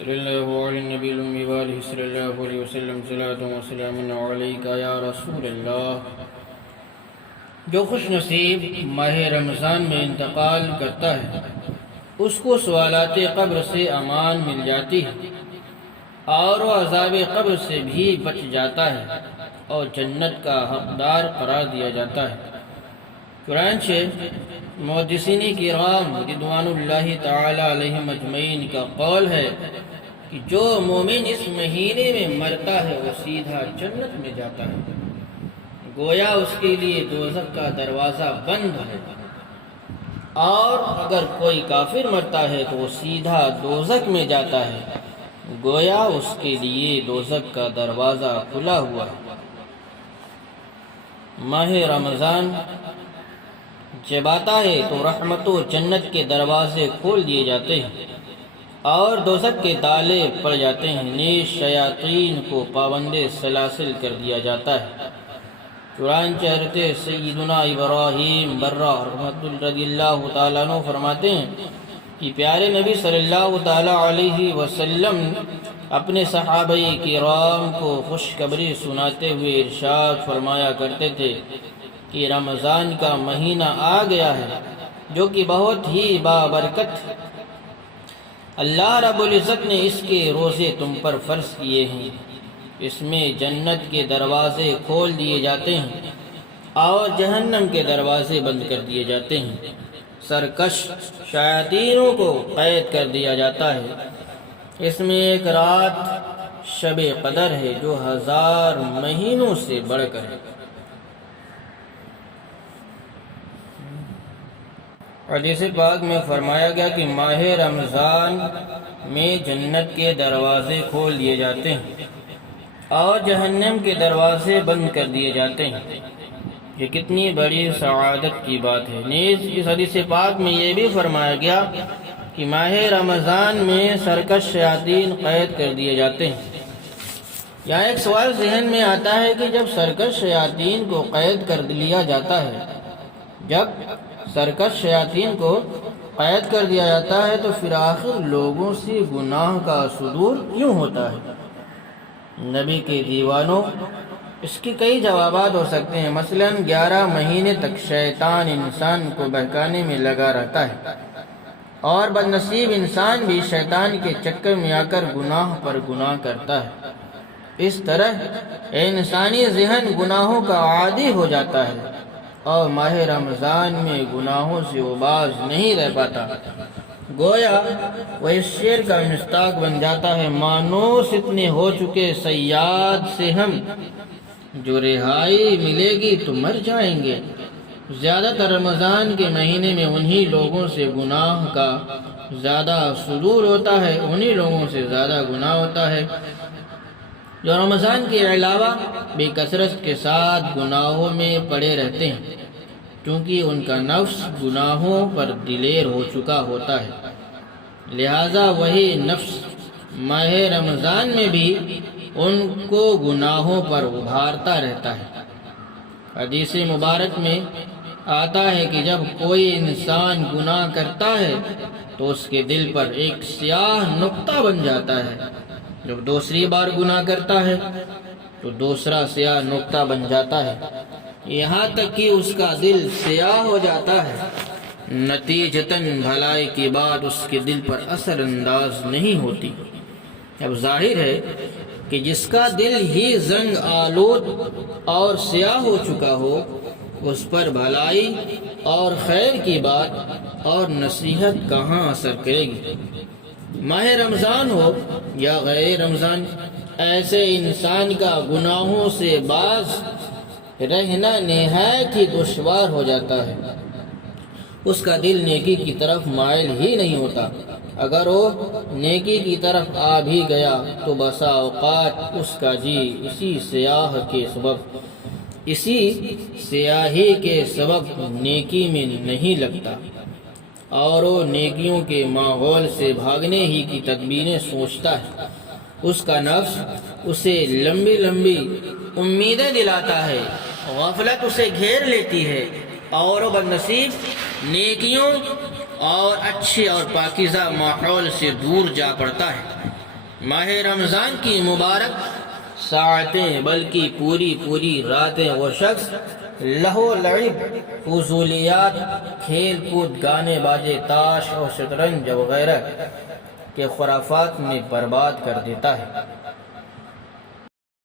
صلی اللہ علیہ نبی الأمی وآلہ صلی اللہ علیہ وسلم صلاۃ و سلام علیکہ یا رسول اللہ۔ جو خوش نصیب ماہ رمضان میں انتقال کرتا ہے اس کو سوالات قبر سے امان مل جاتی ہے اور وہ عذاب قبر سے بھی بچ جاتا ہے اور جنت کا حقدار قرار دیا جاتا ہے۔ چنانچہ محدثین کرام رضوان اللہ تعالی علیہم اجمعین کا قول ہے کہ جو مومن اس مہینے میں مرتا ہے وہ سیدھا جنت میں جاتا ہے، گویا اس کے لیے دوزخ کا دروازہ بند ہے، اور اگر کوئی کافر مرتا ہے تو وہ سیدھا دوزخ میں جاتا ہے، گویا اس کے لیے دوزخ کا دروازہ کھلا ہوا ہے۔ ماہ رمضان جب آتا ہے تو رحمت و جنت کے دروازے کھول دیے جاتے ہیں اور دوزخ کے تالے پڑ جاتے ہیں، نیز شیاطین کو پابند سلاسل کر دیا جاتا ہے۔ چنانچہ حضرت سیدنا ابراہیم برہ رحمۃ رضی اللہ تعالیٰ عنہ فرماتے ہیں کہ پیارے نبی صلی اللہ تعالیٰ علیہ وسلم اپنے صحابہ کرام کو خوشخبری سناتے ہوئے ارشاد فرمایا کرتے تھے کہ رمضان کا مہینہ آ گیا ہے جو کہ بہت ہی بابرکت ہے، اللہ رب العزت نے اس کے روزے تم پر فرض کیے ہیں، اس میں جنت کے دروازے کھول دیے جاتے ہیں اور جہنم کے دروازے بند کر دیے جاتے ہیں، سرکش شیاطینوں کو قید کر دیا جاتا ہے۔ اس میں ایک رات شب قدر ہے جو 1000 مہینوں سے بڑھ کر ہے۔ حدیث پاک میں فرمایا گیا کہ ماہ رمضان میں جنت کے دروازے کھول دیے جاتے ہیں اور جہنم کے دروازے بند کر دیے جاتے ہیں۔ یہ کتنی بڑی سعادت کی بات ہے۔ نیز اس حدیث پاک میں یہ بھی فرمایا گیا کہ ماہ رمضان میں سرکش شیاطین قید کر دیے جاتے ہیں۔ یہاں ایک سوال ذہن میں آتا ہے کہ جب سرکش شیاطین کو قید کر لیا جاتا ہے، جب سرکش شیاطین کو قید کر دیا جاتا ہے تو پھر آخر لوگوں سے گناہ کا صدور کیوں ہوتا ہے؟ نبی کے دیوانوں، اس کے کئی جوابات ہو سکتے ہیں۔ مثلا 11 مہینے تک شیطان انسان کو بہکانے میں لگا رہتا ہے اور بد نصیب انسان بھی شیطان کے چکر میں آ کر گناہ پر گناہ کرتا ہے۔ اس طرح انسانی ذہن گناہوں کا عادی ہو جاتا ہے اور ماہ رمضان میں گناہوں سے وہ باز نہیں رہ پاتا، گویا وہ اس شعر کا مصداق بن جاتا ہے: مانوس اتنے ہو چکے صیاد سے ہم، جو رہائی ملے گی تو مر جائیں گے۔ زیادہ تر رمضان کے مہینے میں انہی لوگوں سے گناہ کا زیادہ صدور ہوتا ہے، انہی لوگوں سے زیادہ گناہ ہوتا ہے جو رمضان کے علاوہ بے کثرت کے ساتھ گناہوں میں پڑے رہتے ہیں، کیونکہ ان کا نفس گناہوں پر دلیر ہو چکا ہوتا ہے، لہذا وہی نفس ماہ رمضان میں بھی ان کو گناہوں پر ابھارتا رہتا ہے۔ حدیث مبارک میں آتا ہے کہ جب کوئی انسان گناہ کرتا ہے تو اس کے دل پر ایک سیاہ نقطہ بن جاتا ہے، جب دوسری بار گناہ کرتا ہے تو دوسرا سیاہ نقطہ بن جاتا ہے، یہاں تک کہ اس کا دل سیاہ ہو جاتا ہے۔ نتیجتاً بھلائی کی بات اس کے دل پر اثر انداز نہیں ہوتی۔ اب ظاہر ہے کہ جس کا دل ہی زنگ آلود اور سیاہ ہو چکا ہو، اس پر بھلائی اور خیر کی بات اور نصیحت کہاں اثر کرے گی؟ ماہ رمضان ہو یا غیر رمضان، ایسے انسان کا گناہوں سے باز رہنا نہایت ہی دشوار ہو جاتا ہے، اس کا دل نیکی کی طرف مائل ہی نہیں ہوتا۔ اگر وہ نیکی کی طرف آ بھی گیا تو بسا اوقات اس کا جی اسی سیاہی کے سبب نیکی میں نہیں لگتا اور وہ نیکیوں کے ماحول سے بھاگنے ہی کی تدبیریں سوچتا ہے۔ اس کا نفس اسے لمبی لمبی امیدیں دلاتا ہے، غفلت اسے گھیر لیتی ہے اور وہ بدنصیب نیکیوں اور اچھے اور پاکیزہ ماحول سے دور جا پڑتا ہے۔ ماہ رمضان کی مبارک ساعتیں بلکہ پوری راتیں وہ شخص لہو لعب، فضولیات، کھیل کود، گانے باجے، تاش اور شطرنج وغیرہ کے خرافات میں برباد کر دیتا ہے۔